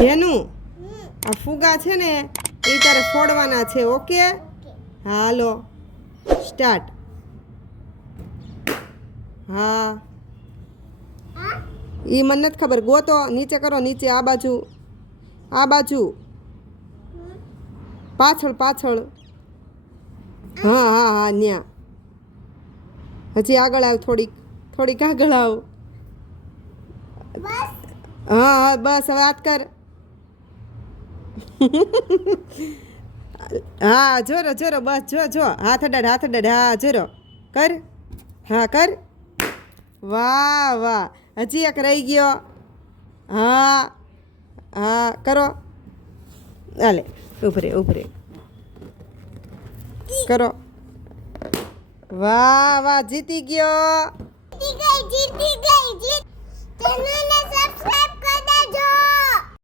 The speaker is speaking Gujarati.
જેનું આ ફુગા છે ને એ તારે ફોડવાના છે. ઓકે, હાલો સ્ટાર્ટ. હા, એ મને નથી ખબર. ગોતો, નીચે કરો, નીચે. આ બાજુ, આ બાજુ, પાછળ પાછળ. હા હા હા, ન્યા. હજી આગળ આવ, થોડીક આગળ આવ. હા હા, બસ હવે વાત કર. હા, જોરો જોરો, બસ જો હાથ અડાડ. હા, જોરો કર. હા કર. વાહ વાહ, હજી એક રહી ગયો. હા હા, કરો. હાલે, ઉભરે કરો. વાહ વાહ, જીતી ગયો. જીતી ગઈ.